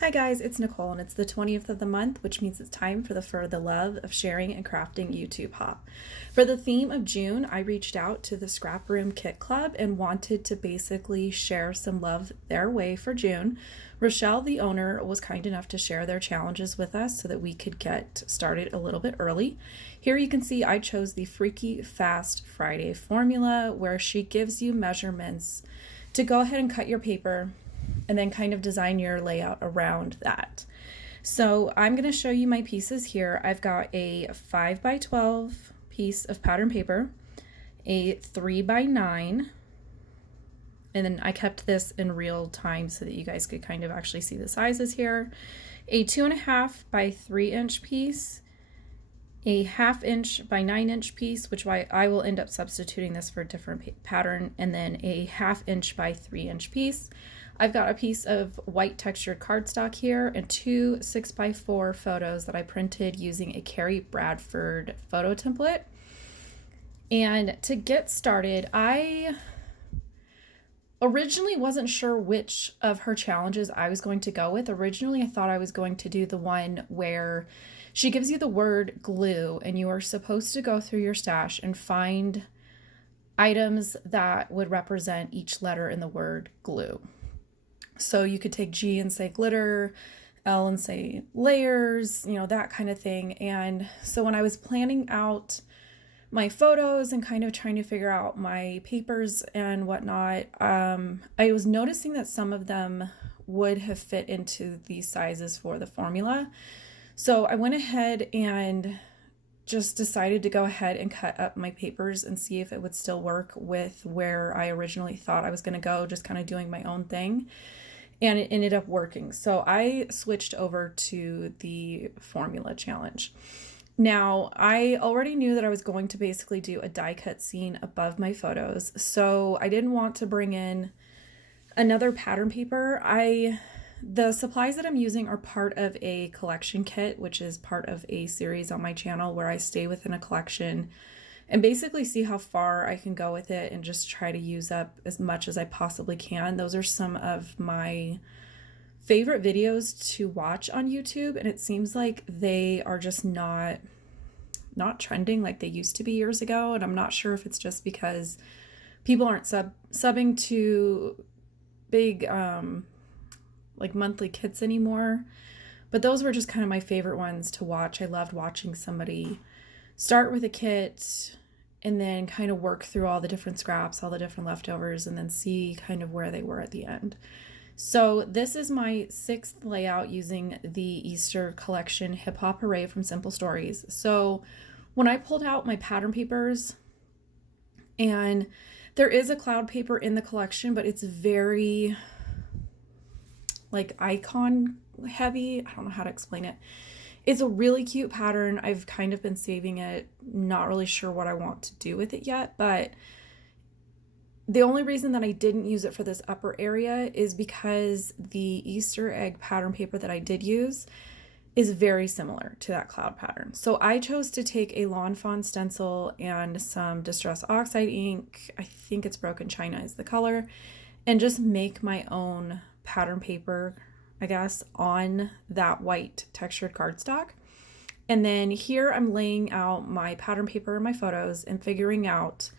Hi guys, it's Nicole and it's the 20th of the month, which means it's time for the love of sharing and crafting YouTube hop. For the theme of June, I reached out to the Scrap Room Kit Club and wanted to basically share some love their way for June. Rochelle, the owner, was kind enough to share their challenges with us so that we could get started a little bit early. Here you can see I chose the Freaky Fast Friday formula where she gives you measurements to go ahead and cut your paper and then kind of design your layout around that. So I'm going to show you my pieces here. I've got a 5x12 piece of pattern paper, a 3x9, and then I kept this in real time so that you guys could kind of actually see the sizes here, a 2.5 by 3 inch piece, a 1/2 inch by 9 inch piece, which I will end up substituting this for a different pattern, and then a 1/2 inch by 3 inch piece. I've got a piece of white textured cardstock here and two 6x4 photos that I printed using a Carrie Bradford photo template. And to get started, I originally wasn't sure which of her challenges I was going to go with. Originally, I thought I was going to do the one where she gives you the word glue and you are supposed to go through your stash and find items that would represent each letter in the word glue. So you could take G and say glitter, L and say layers, that kind of thing. And so when I was planning out my photos and kind of trying to figure out my papers and whatnot, I was noticing that some of them would have fit into these sizes for the formula. So I went ahead and just decided to go ahead and cut up my papers and see if it would still work with where I originally thought I was going to go, just kind of doing my own thing. And it ended up working. So I switched over to the formula challenge. Now, I already knew that I was going to basically do a die cut scene above my photos. So I didn't want to bring in another pattern paper. The supplies that I'm using are part of a collection kit, which is part of a series on my channel where I stay within a collection and basically see how far I can go with it and just try to use up as much as I possibly can. Those are some of my favorite videos to watch on YouTube, and it seems like they are just not trending like they used to be years ago, and I'm not sure if it's just because people aren't subbing to big like monthly kits anymore. But those were just kind of my favorite ones to watch. I loved watching somebody start with a kit and then kind of work through all the different scraps, all the different leftovers, and then see kind of where they were at the end. So this is my 6th layout using the Easter collection Hip Hop Array from Simple Stories. So when I pulled out my pattern papers, and there is a cloud paper in the collection, but it's very like icon heavy. I don't know how to explain it. It's a really cute pattern. I've kind of been saving it, not really sure what I want to do with it yet, but the only reason that I didn't use it for this upper area is because the Easter egg pattern paper that I did use is very similar to that cloud pattern. So I chose to take a Lawn Fawn stencil and some Distress Oxide ink, I think it's Broken China is the color, and just make my own pattern paper, I guess, on that white textured cardstock. And then here I'm laying out my pattern paper and my photos and figuring out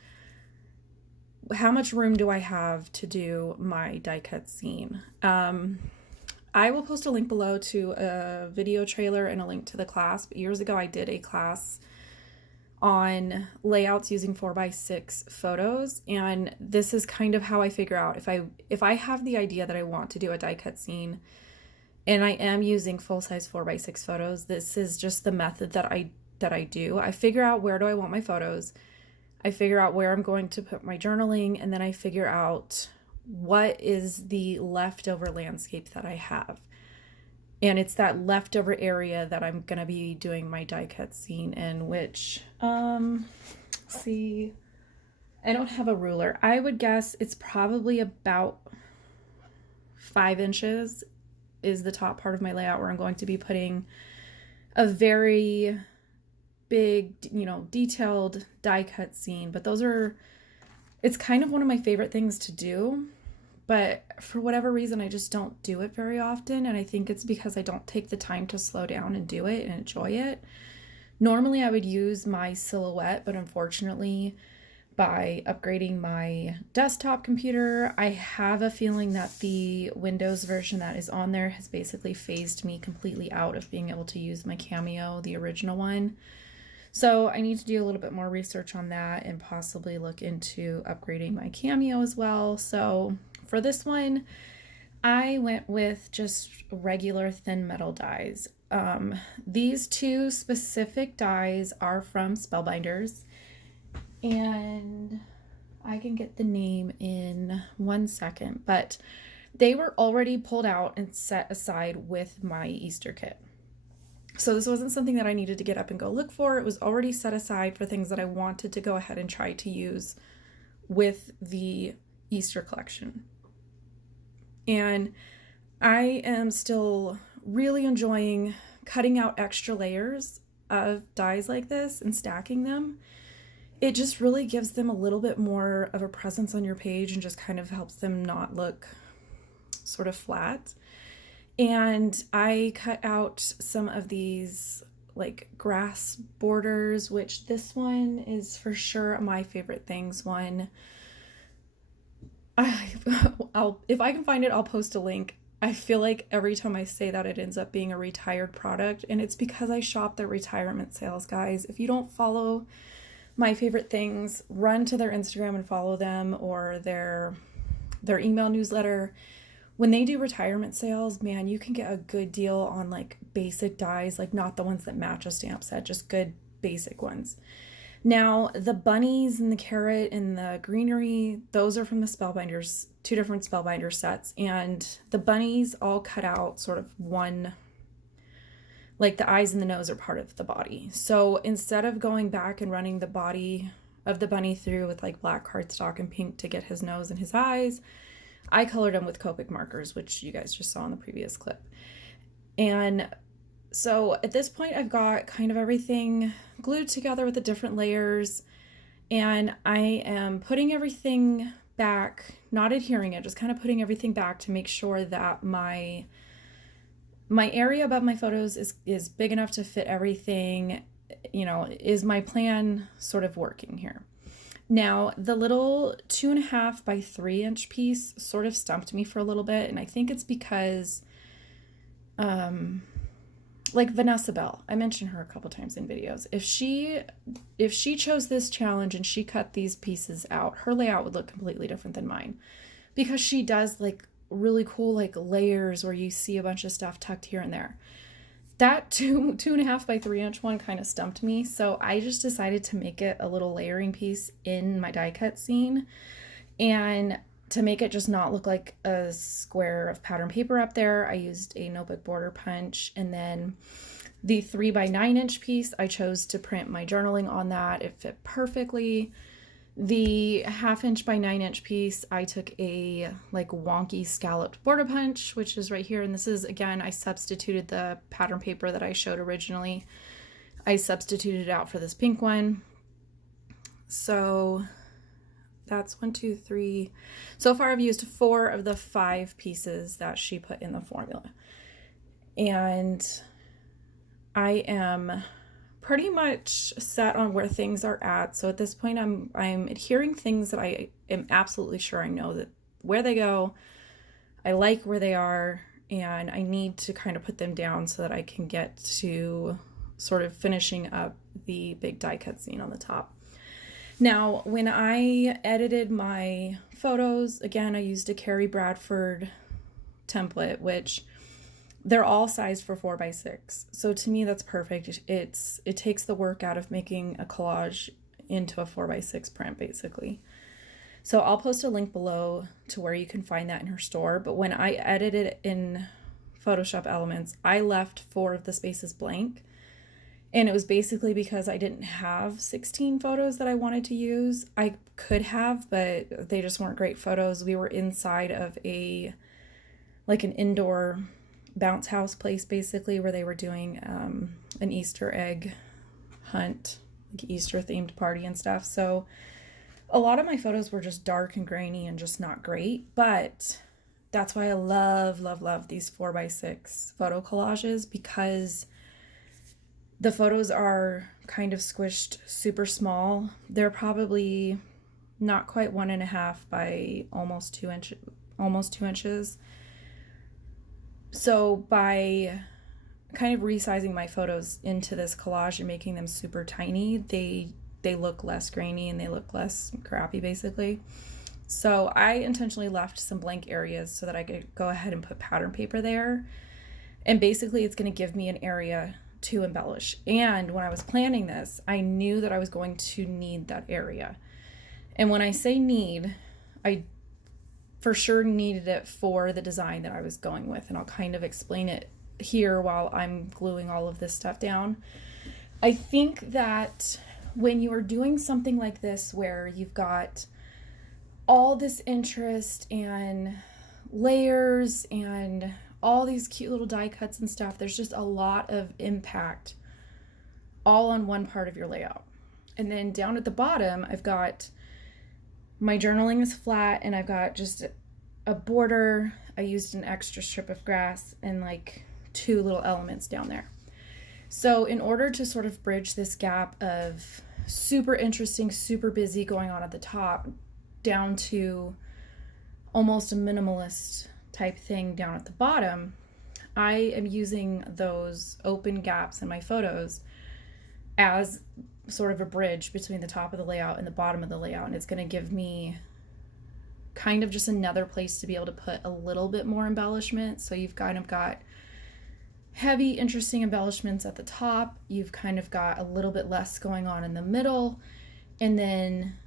how much room do I have to do my die cut scene. I will post a link below to a video trailer and a link to the class. But years ago I did a class on layouts using 4x6 photos, and this is kind of how I figure out if I have the idea that I want to do a die cut scene and I am using full-size 4x6 photos. This is just the method that I do. I figure out where do I want my photos, I figure out where I'm going to put my journaling, and then I figure out what is the leftover landscape that I have. And it's that leftover area that I'm going to be doing my die cut scene in, which, see, I don't have a ruler. I would guess it's probably about 5 inches is the top part of my layout where I'm going to be putting a very big, detailed die cut scene. But it's kind of one of my favorite things to do. but for whatever reason, I just don't do it very often. And I think it's because I don't take the time to slow down and do it and enjoy it. Normally, I would use my Silhouette, but unfortunately, by upgrading my desktop computer, I have a feeling that the Windows version that is on there has basically phased me completely out of being able to use my Cameo, the original one. So I need to do a little bit more research on that and possibly look into upgrading my Cameo as well. So for this one, I went with just regular thin metal dies. These two specific dies are from Spellbinders, and I can get the name in 1 second, but they were already pulled out and set aside with my Easter kit. So this wasn't something that I needed to get up and go look for. It was already set aside for things that I wanted to go ahead and try to use with the Easter collection. And I am still really enjoying cutting out extra layers of dies like this and stacking them. It just really gives them a little bit more of a presence on your page and just kind of helps them not look sort of flat. And I cut out some of these like grass borders, which this one is for sure my favorite things one. If I can find it, I'll post a link. I feel like every time I say that, it ends up being a retired product, and it's because I shop their retirement sales, guys. If you don't follow my favorite things, run to their Instagram and follow them, or their email newsletter. When they do retirement sales, man, you can get a good deal on like basic dies, like not the ones that match a stamp set, just good basic ones. Now, the bunnies and the carrot and the greenery, those are from the Spellbinders, 2 different Spellbinder sets. And the bunnies all cut out sort of one, like the eyes and the nose are part of the body. So instead of going back and running the body of the bunny through with like black cardstock and pink to get his nose and his eyes, I colored them with Copic markers, which you guys just saw in the previous clip. And so at this point, I've got kind of everything glued together with the different layers, and I am putting everything back, not adhering it, just kind of putting everything back to make sure that my area above my photos is big enough to fit everything. You know, is my plan sort of working here? Now, the little 2.5 by 3 inch piece sort of stumped me for a little bit, and I think it's because like Vanessa Bell, I mentioned her a couple times in videos. If she chose this challenge and she cut these pieces out, her layout would look completely different than mine, because she does like really cool like layers where you see a bunch of stuff tucked here and there. That 2.5 by 3 inch one kind of stumped me, so I just decided to make it a little layering piece in my die cut scene, and to make it just not look like a square of pattern paper up there, I used a notebook border punch, and then the 3 by 9 inch piece, I chose to print my journaling on that. It fit perfectly. The 1/2 inch by 9 inch piece, I took a like wonky scalloped border punch, which is right here. And this is, again, I substituted the pattern paper that I showed originally. I substituted it out for this pink one. So that's 1, 2, 3. So far I've used 4 of the 5 pieces that she put in the formula. And I am pretty much set on where things are at. So at this point I'm adhering things that I am absolutely sure I know that where they go, I like where they are, and I need to kind of put them down so that I can get to sort of finishing up the big die cut scene on the top. Now, when I edited my photos, again, I used a Carrie Bradford template, which they're all sized for 4x6. So to me, that's perfect. It takes the work out of making a collage into a 4x6 print, basically. So I'll post a link below to where you can find that in her store. But when I edited it in Photoshop Elements, I left 4 of the spaces blank. And it was basically because I didn't have 16 photos that I wanted to use. I could have, but they just weren't great photos. We were inside of like an indoor bounce house place, basically, where they were doing an Easter egg hunt, like Easter themed party and stuff. So A lot of my photos were just dark and grainy and just not great, but that's why I love these 4x6 photo collages, because the photos are kind of squished super small. They're probably not quite 1.5 by almost 2 inches. So by kind of resizing my photos into this collage and making them super tiny, they look less grainy and they look less crappy, basically. So I intentionally left some blank areas so that I could go ahead and put pattern paper there. And basically it's going to give me an area to embellish. And when I was planning this, I knew that I was going to need that area. And when I say need, I for sure needed it for the design that I was going with. And I'll kind of explain it here while I'm gluing all of this stuff down. I think that when you are doing something like this, where you've got all this interest and layers and all these cute little die cuts and stuff, there's just a lot of impact all on one part of your layout. And then down at the bottom, I've got my journaling is flat and I've got just a border. I used an extra strip of grass and like 2 little elements down there. So in order to sort of bridge this gap of super interesting, super busy going on at the top down to almost a minimalist type thing down at the bottom, I am using those open gaps in my photos as sort of a bridge between the top of the layout and the bottom of the layout. And it's going to give me kind of just another place to be able to put a little bit more embellishment. So you've kind of got heavy, interesting embellishments at the top. You've kind of got a little bit less going on in the middle. And then,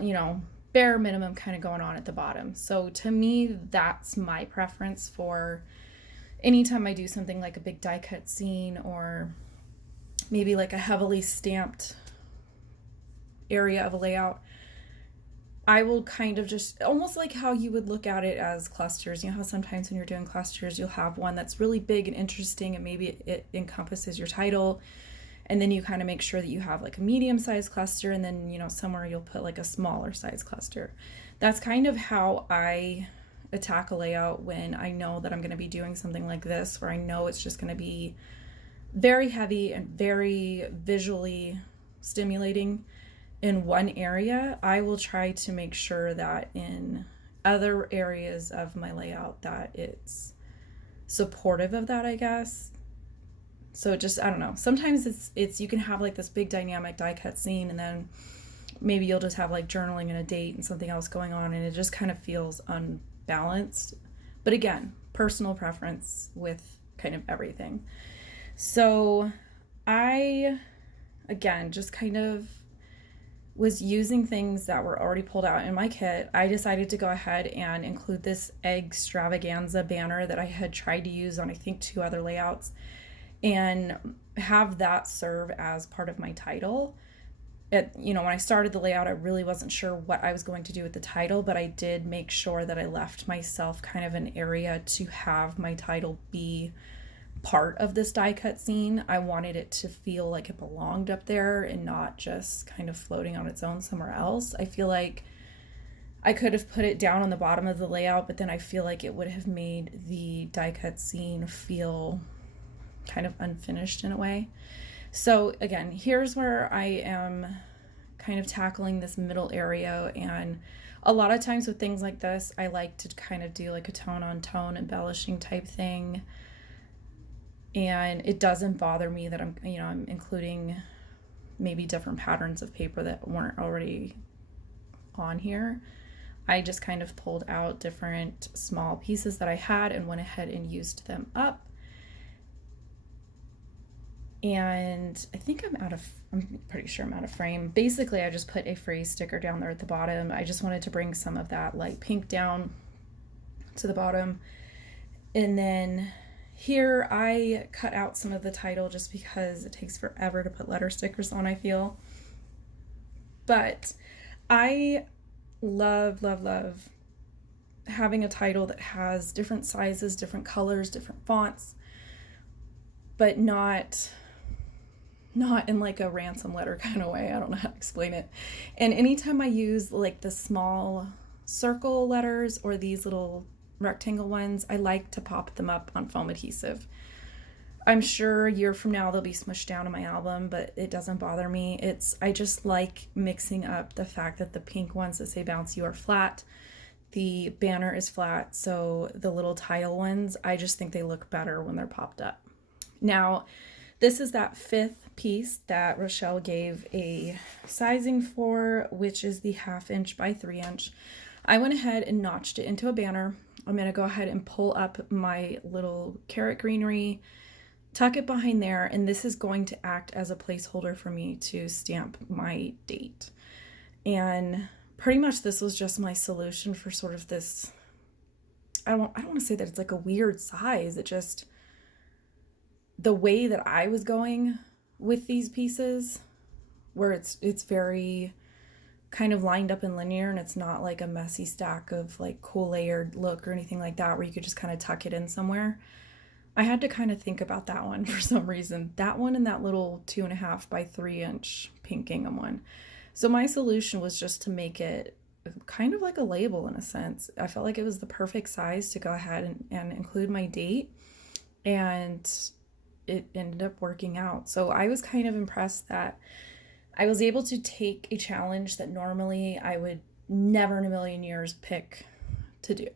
you know, bare minimum kind of going on at the bottom. So to me, that's my preference for anytime I do something like a big die cut scene, or maybe like a heavily stamped area of a layout. I will kind of just, almost like how you would look at it as clusters. You know how sometimes when you're doing clusters, you'll have one that's really big and interesting and maybe it encompasses your title. And then you kind of make sure that you have like a medium-sized cluster, and then, you know, somewhere you'll put like a smaller size cluster. That's kind of how I attack a layout when I know that I'm going to be doing something like this, where I know it's just going to be very heavy and very visually stimulating in one area. I will try to make sure that in other areas of my layout that it's supportive of that, I guess. So it just, I don't know, sometimes it's you can have like this big dynamic die cut scene, and then maybe you'll just have like journaling and a date and something else going on, and it just kind of feels unbalanced. But again, personal preference with kind of everything. So I, again, just kind of was using things that were already pulled out in my kit. I decided to go ahead and include this Egg-stravaganza banner that I had tried to use on, I think, 2 other layouts, and have that serve as part of my title. When I started the layout, I really wasn't sure what I was going to do with the title, but I did make sure that I left myself kind of an area to have my title be part of this die cut scene. I wanted it to feel like it belonged up there and not just kind of floating on its own somewhere else. I feel like I could have put it down on the bottom of the layout, but then I feel like it would have made the die cut scene feel kind of unfinished in a way. So again, here's where I am kind of tackling this middle area. And a lot of times with things like this, I like to kind of do like a tone on tone embellishing type thing. And it doesn't bother me that I'm including maybe different patterns of paper that weren't already on here. I just kind of pulled out different small pieces that I had and went ahead and used them up. And I think I'm pretty sure I'm out of frame. Basically, I just put a phrase sticker down there at the bottom. I just wanted to bring some of that light pink down to the bottom. And then here I cut out some of the title just because it takes forever to put letter stickers on, I feel. But I love having a title that has different sizes, different colors, different fonts, but not not in like a ransom letter kind of way. I don't know how to explain it. And anytime I use like the small circle letters or these little rectangle ones, I like to pop them up on foam adhesive. I'm sure a year from now they'll be smushed down in my album, but it doesn't bother me. I just like mixing up the fact that the pink ones that say bounce you are flat, the banner is flat, so the little tile ones, I just think they look better when they're popped up. Now, this is that 5th piece that Rochelle gave a sizing for, which is the 1/2 inch by 3 inch. I went ahead and notched it into a banner. I'm going to go ahead and pull up my little carrot greenery, tuck it behind there, and this is going to act as a placeholder for me to stamp my date. And pretty much this was just my solution for sort of this, I don't want to say that it's like a weird size. It just, the way that I was going with these pieces, where it's very kind of lined up and linear, and it's not like a messy stack of like cool layered look or anything like that, where you could just kind of tuck it in somewhere. I had to kind of think about that one for some reason. That one and that little 2.5 by 3 inch pink gingham one. So my solution was just to make it kind of like a label in a sense. I felt like it was the perfect size to go ahead and include my date, and it ended up working out. So I was kind of impressed that I was able to take a challenge that normally I would never in a million years pick to do.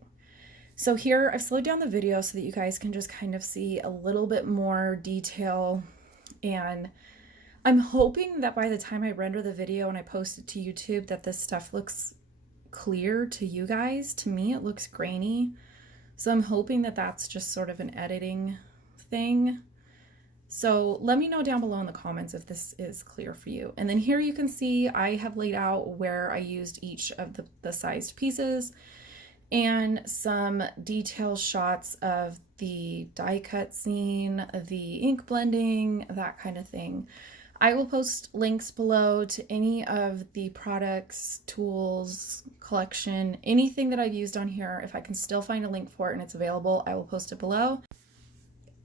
So here I've slowed down the video so that you guys can just kind of see a little bit more detail, and I'm hoping that by the time I render the video and I post it to YouTube that this stuff looks clear to you guys. To me, it looks grainy. So I'm hoping that that's just sort of an editing thing. So let me know down below in the comments if this is clear for you. And then here you can see I have laid out where I used each of the sized pieces and some detail shots of the die cut scene, the ink blending, that kind of thing. I will post links below to any of the products, tools, collection, anything that I've used on here. If I can still find a link for it and it's available, I will post it below.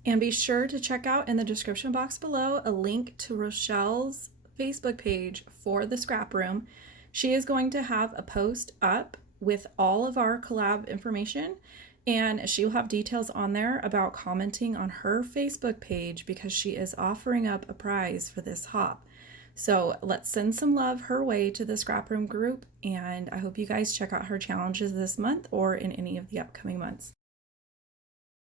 And be sure to check out in the description box below a link to Rochelle's Facebook page for the scrap room. She is going to have a post up with all of our collab information, and she will have details on there about commenting on her Facebook page because she is offering up a prize for this hop. So let's send some love her way to the scrap room group, and I hope you guys check out her challenges this month or in any of the upcoming months.